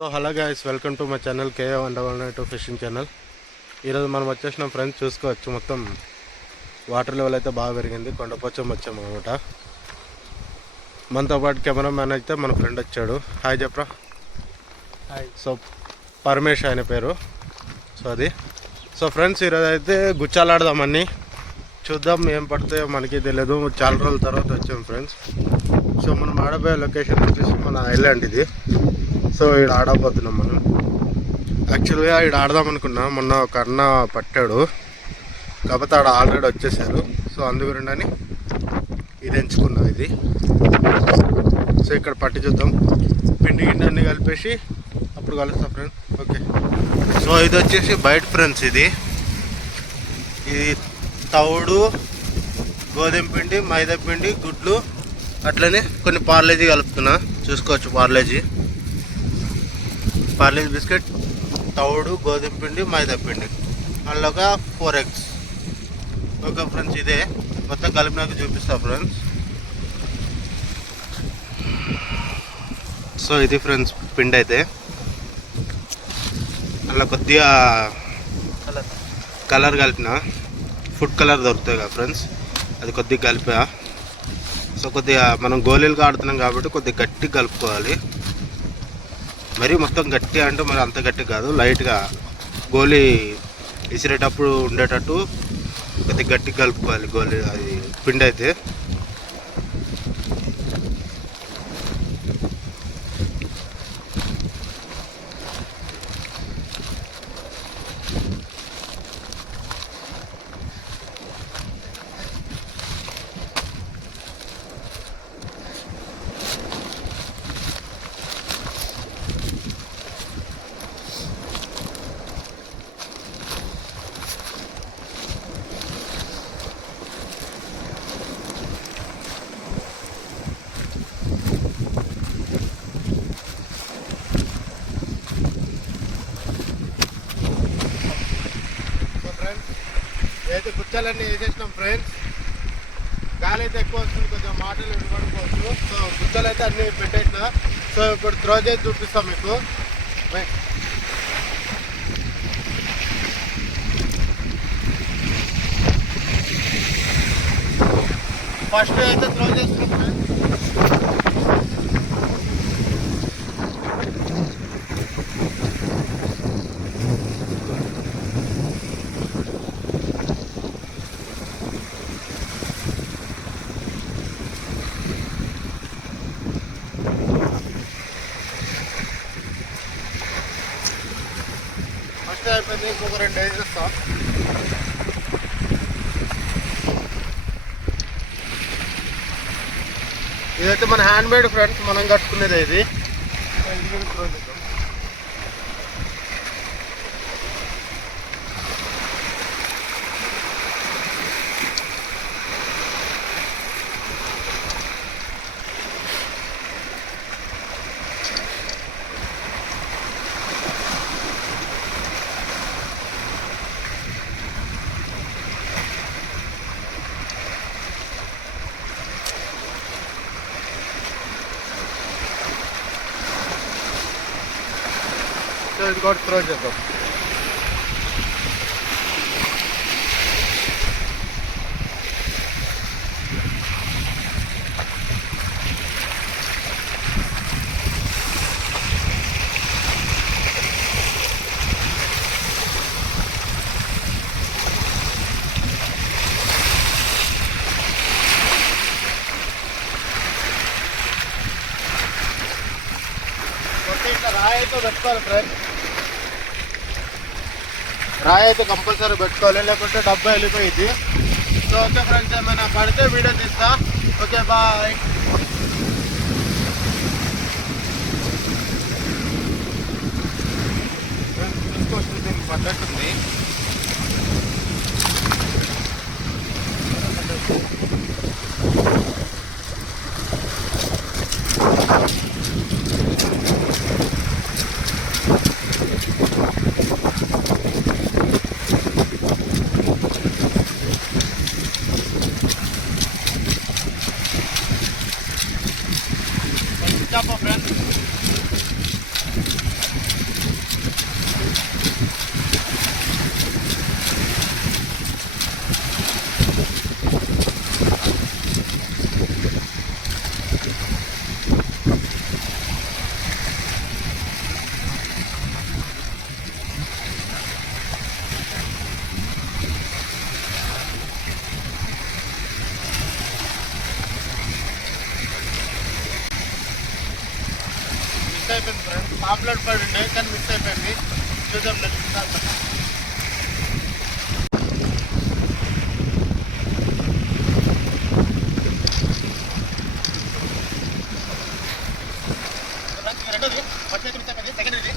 So hello guys, welcome to my channel KA wonder night fishing channel. ఈరోజు మనం వచ్చేసిన ఫ్రెండ్స్ చూసుకోవచ్చు, మొత్తం వాటర్ లెవెల్ అయితే బాగా పెరిగింది. కొండపోచం వచ్చాము అనమాట. మనతో పాటు కెమెరామ్యాన్ అయితే మన ఫ్రెండ్ వచ్చాడు. హాయ్ చెప్పరా. హాయ్. సో పరమేష్ ఆయన పేరు. సో ఫ్రెండ్స్, ఈరోజు అయితే గుచ్చాలాడదామని చూద్దాం, ఏం పడతాయో మనకి తెలియదు. చాలా రోజుల తర్వాత వచ్చాము ఫ్రెండ్స్. సో మనం ఆడబోయే లొకేషన్ వచ్చేసి మన ఐలాండ్ ఇది. సో ఇక్కడ ఆడబోతున్నాం మనం. యాక్చువల్గా ఇక్కడ ఆడదాం అనుకున్నా, మొన్న ఒక అన్న పట్టాడు, కాకపోతే ఆడ ఆల్రెడీ వచ్చేసారు. సో అందుగురిండని ఇది ఎంచుకున్నాం ఇది. సో ఇక్కడ పట్టి చూద్దాం, పిండి గిండి అన్నీ కలిపేసి అప్పుడు కలుస్తాం ఫ్రెండ్స్. ఓకే. సో ఇది వచ్చేసి బయట ఫ్రెండ్స్, ఇది తవుడు, గోధుమ పిండి, మైదా పిండి, గుడ్లు, అట్లనే కొన్ని పార్లేజీ కలుపుతున్నా. చూసుకోవచ్చు, పార్లేజీ బిస్కెట్, తవుడు, గోధుమ పిండి, మైదా పిండి, అందులోగా 4 eggs. ఓకే ఫ్రెండ్స్, ఇదే మొత్తం కలిపినాక చూపిస్తా ఫ్రెండ్స్. సో ఇది ఫ్రెండ్స్ పిండి అయితే, అలా కొద్దిగా కలర్ కలిపిన, ఫుడ్ కలర్ దొరుకుతాయి కదా ఫ్రెండ్స్, అది కొద్దిగా కలిపా. సో కొద్దిగా మనం గోళీలుగా ఆడుతున్నాం కాబట్టి కొద్దిగా గట్టిగా కలుపుకోవాలి. మరీ మొత్తం గట్టి అంటే మరి అంత గట్టి కాదు, లైట్గా గోళీ విసిరేటప్పుడు ఉండేటట్టు కొద్దిగా గట్టిగా కలుపుకోవాలి గోళీ, అది పిండి అయితే. అయితే గుచ్చాలన్నీ వేసేసినాం ఫ్రెండ్స్. గాలి అయితే ఎక్కువ వస్తుంది, కొంచెం మాటలు వినపడుకోవచ్చు. సో గుచ్చాలు అయితే అన్నీ పెట్టేసిన. సో ఇప్పుడు త్రో చేసి చూపిస్తాం మీకు. ఫస్ట్ అయితే త్రో చేస్తున్నాం ఫ్రెండ్స్. అయిపోయింది, ఇంకొక 2 వేసేస్తాం. ఇదైతే మన హ్యాండ్ మేడ్ ఫ్రెండ్స్, మనం కట్టుకునేది ఇది. ఇది కూడా త్రో చేద్దాం. ఇంకా రాయి అయితే పెట్టుకోవాలి ఫ్రెండ్స్, రాయి అయితే కంపల్సరీ పెట్టుకోవాలి, లేకుంటే డబ్బా వెళ్ళిపోయింది. సో ఓకే ఫ్రెండ్స్, ఏమైనా పడితే వీడియో తీస్తా. Okay, bye. చూసుకోవచ్చు, దీనికి పడ్డట్టుంది. పాపులర్ పడి ఉండే కానీ మిస్ అయిపోయింది. చూద్దాం నెక్స్ట్ సార్. రెండోది ఫస్ట్ అయితే మిస్ అయిపోయింది. సెకండ్ ఇది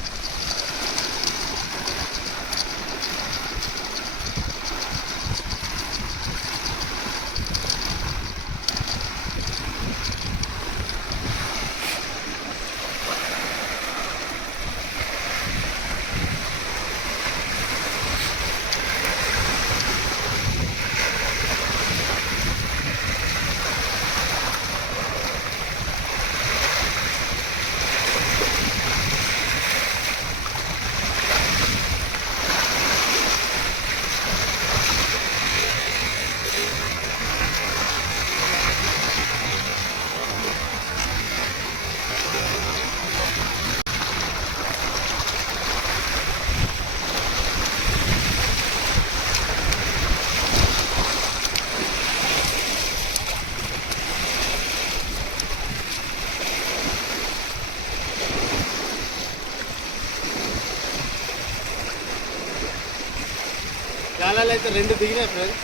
గాలాలు అయితే 2 దిగినాయి ఫ్రెండ్స్.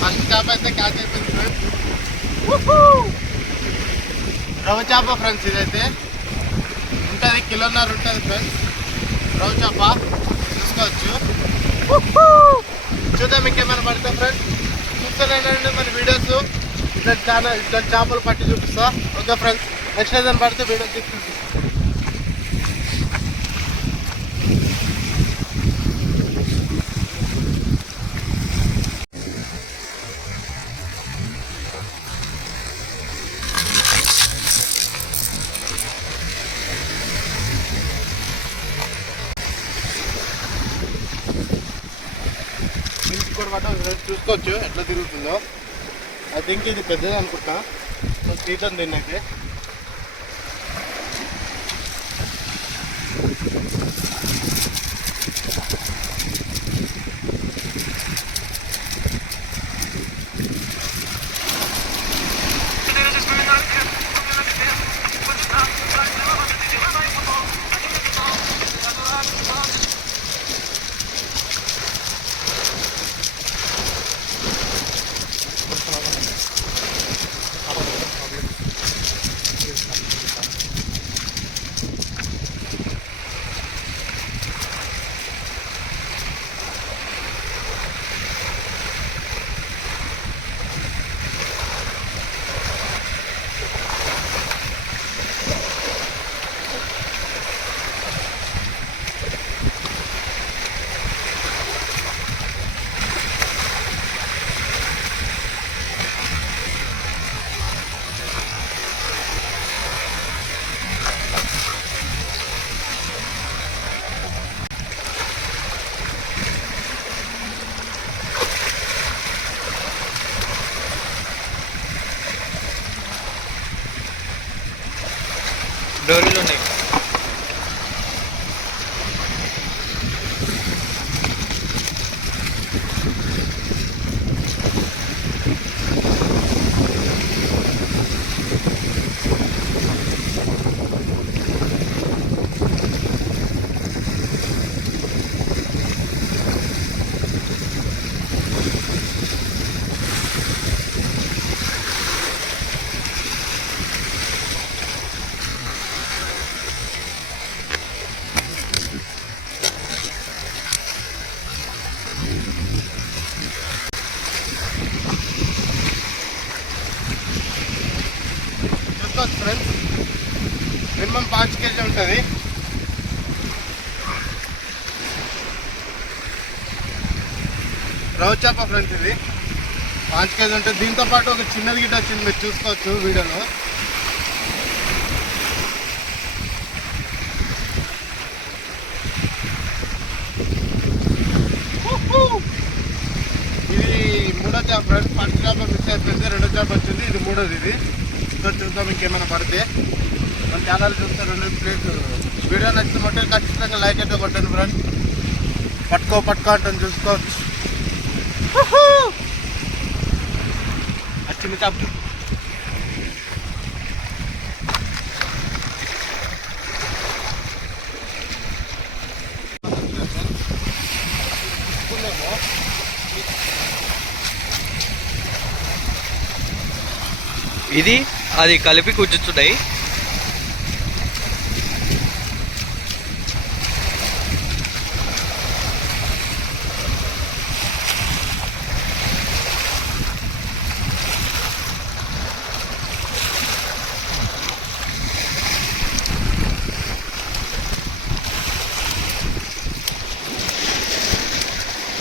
ఫస్ట్ చేప అయితే క్యాచ్ అయిపోయింది ఫ్రెండ్స్. రవ్వ చేప ఫ్రెండ్స్. ఇదైతే ఉంటుంది, 1.5 కిలో ఉంటుంది ఫ్రెండ్స్. రవ్వ చేప చూసుకోవచ్చు. చూద్దాం ఇంకేమైనా పడతాం ఫ్రెండ్స్. చూస్తూనే మన వీడియోస్ ఇట్లా చేపలు పట్టి చూపిస్తా. ఓకే ఫ్రెండ్స్, నెక్స్ట్ ఏదైనా పడితే వీడియో తీసుకుంటాం. చూసుకోవచ్చు ఎట్లా తిరుగుతుందో. ఐ థింక్ ఇది పెద్దది అనుకుంటా. సో తీతం దీన్నైతే డోరీలు ఉన్నాయి. ఫ్రెండ్స్ మినిమం 5 కేజీ ఉంటుంది. రవ్వ చేప ఫ్రెండ్స్. ఇది 5 కేజీ ఉంటుంది. దీంతో పాటు ఒక చిన్నది గిట్ట వచ్చింది, మీరు చూసుకోవచ్చు వీడియోలో. ఇది 3వ చేప ఫ్రెండ్స్. ఫస్ట్ చేప మిస్ అయిపోయింది, 2వ చేప వచ్చింది, ఇది 3వది. ఇది చూద్దాం ఇంకేమైనా పడితే. మన ఛానల్ చూస్తారు. ప్లీజ్ వీడియో నచ్చినట్టే ఖచ్చితంగా లైక్ అయితే కొట్టండి ఫ్రెండ్స్. పట్టుకో అంటాను, చూసుకోవచ్చు. చిన్న చేప చూపు. ఇది అది కలిపి కూర్చున్నాయి.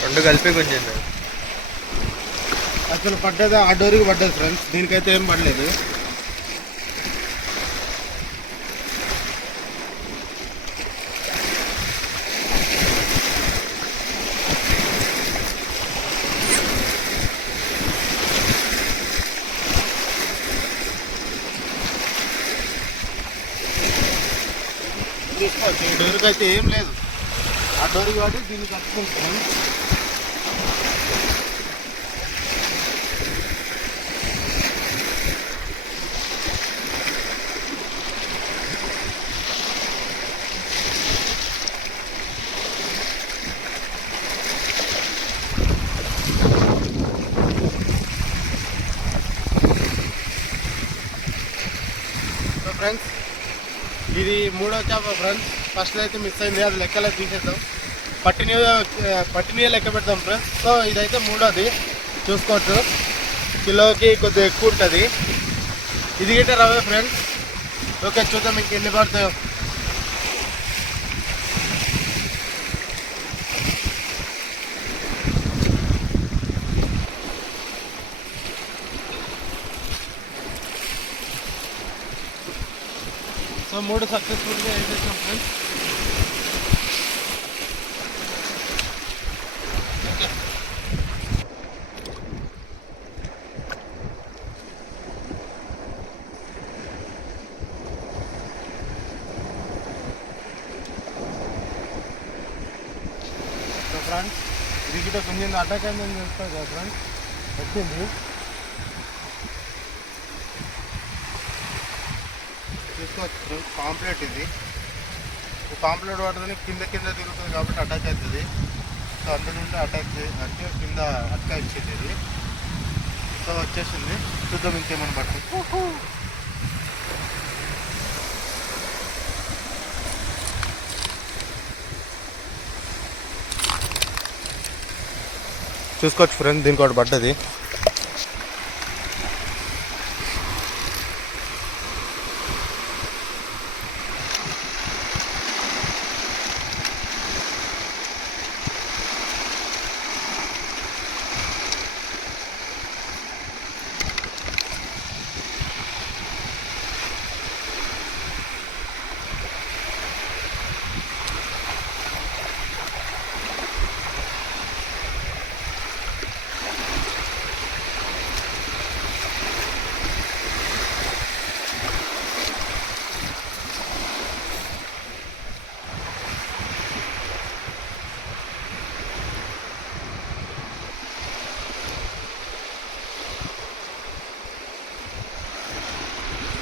రెండు కలిపి గుంజింది. అసలు పడ్డది ఆ డోరికి పడ్డది ఫ్రెండ్స్, దీనికైతే ఏం పడలేదు. తీసుకోవచ్చు, ఈ డోరికి అయితే ఏం లేదు. ఆ డోరికి కాబట్టి దీన్ని కట్టుకుంటాం. ఫ్రెండ్స్ ఇది మూడో చేప ఫ్రెండ్స్. ఫస్ట్ అయితే మిస్ అయింది, అది లెక్కలో తీసేద్దాం. పట్టినీయ లెక్క పెడతాం ఫ్రెండ్స్. సో ఇదైతే మూడోది, చూసుకోవచ్చు. కిలోకి కొద్దిగా ఎక్కువ ఉంటుంది. ఇది గిట్ట రవే ఫ్రెండ్స్. ఓకే, చూద్దాం ఇంకెన్ని పడతాయో. సో 3 సక్సెస్ఫుల్గా వేసేసాం ఫ్రెండ్స్. సో ఫ్రెండ్స్ ఇది గిట్ట కొంచెం అటాక్ అయిందని చూస్తారు కదా ఫ్రెండ్స్, వచ్చింది. చూసుకోవచ్చు ఫ్రెండ్స్, పాంప్లెట్ ఇది. పాంప్లెట్ వాడుతుంది కింద తిరుగుతుంది కాబట్టి అటాచ్ అవుతుంది. సో అందు నుండి అటాచ్ అంటే కింద అట్కా ఇచ్చింది ఇది. సో వచ్చేసింది, చూద్దాం ఇంకేమైనా పట్టు. చూసుకోవచ్చు ఫ్రెండ్స్, దీనికి ఒకటి పడ్డది.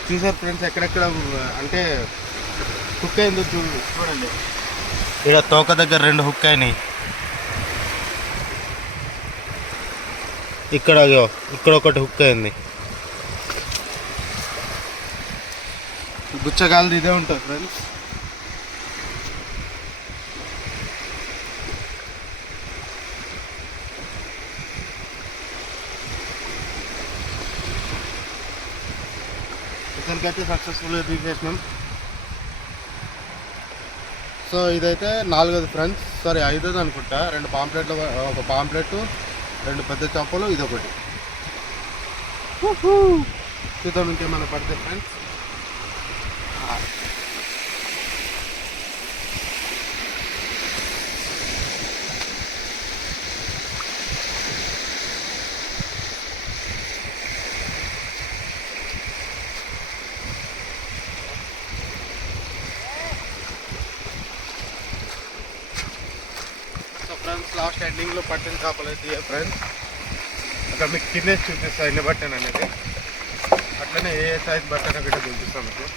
చూసారు ఫ్రెండ్స్ ఎక్కడెక్కడ అంటే హుక్ అయిందో చూడండి. ఇక్కడ తోక దగ్గర 2 హుక్ అయినాయి. ఇక్కడ ఒకటి హుక్ అయింది. గుచ్చగాలది ఇదే ఉంటుంది ఫ్రెండ్స్. ఇతనికైతే సక్సెస్ఫుల్గా తీసేసినాం. సో ఇదైతే 4వది ఫ్రెండ్స్, సారీ 5వది అనుకుంటా. 2 పాంప్లెట్లు, ఒక పాంప్లెట్, 2 పెద్ద చేపలు, ఇదొకటి. చూద్దాం ఇంకేమైనా పడితే ఫ్రెండ్స్. ఫ్రెండ్స్ లాస్ట్ ఎండింగ్లో పట్టిన చేపలు అయితే ఫ్రెండ్స్. ఇంకా మీకు తినేసి చూపిస్తాను ఎన్ని బట్టన్ అనేది, అట్లనే ఏ సైజ్ బట్టన్ కూడా చూపిస్తాను మీకు.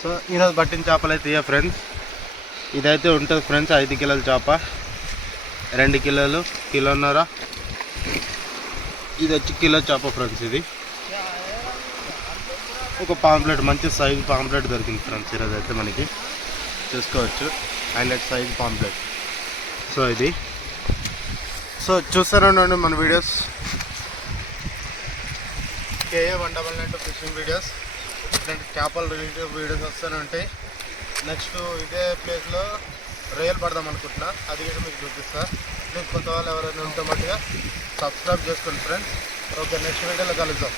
సో ఈరోజు పట్టిన చేపలు అయితే ఇయ్య ఫ్రెండ్స్. ఇదైతే ఉంటుంది ఫ్రెండ్స్ 5 కిలోల చేప, 2 కిలోలు, కిలోన్నర. ఇది వచ్చి కిలో చేప ఫ్రెండ్స్. ఇది ఒక పాంప్లెట్, మంచి సైజు పాంప్లెట్ దొరికింది ఫ్రెండ్స్ ఈరోజు అయితే మనకి, చూసుకోవచ్చు. Highlight size pamphlet. సో ఇది సో చూస్తూనే ఉండండి మన వీడియోస్, కేఏ 199 ఫిషింగ్ వీడియోస్. ఇట్లాంటి చేపలు రిలేటెడ్ వీడియోస్ వస్తూనే ఉంటాయి. నెక్స్ట్ ఇదే ప్లేస్లో రొయ్యలు పడదాం అనుకుంటున్నా, అది కూడా మీకు చూపిస్తా. మీకు కొత్త వాళ్ళు ఎవరైనా ఉంటే మట్టుగా సబ్స్క్రైబ్ చేసుకోండి ఫ్రెండ్స్. ఓకే, నెక్స్ట్ వీడియోలో కలుద్దాం.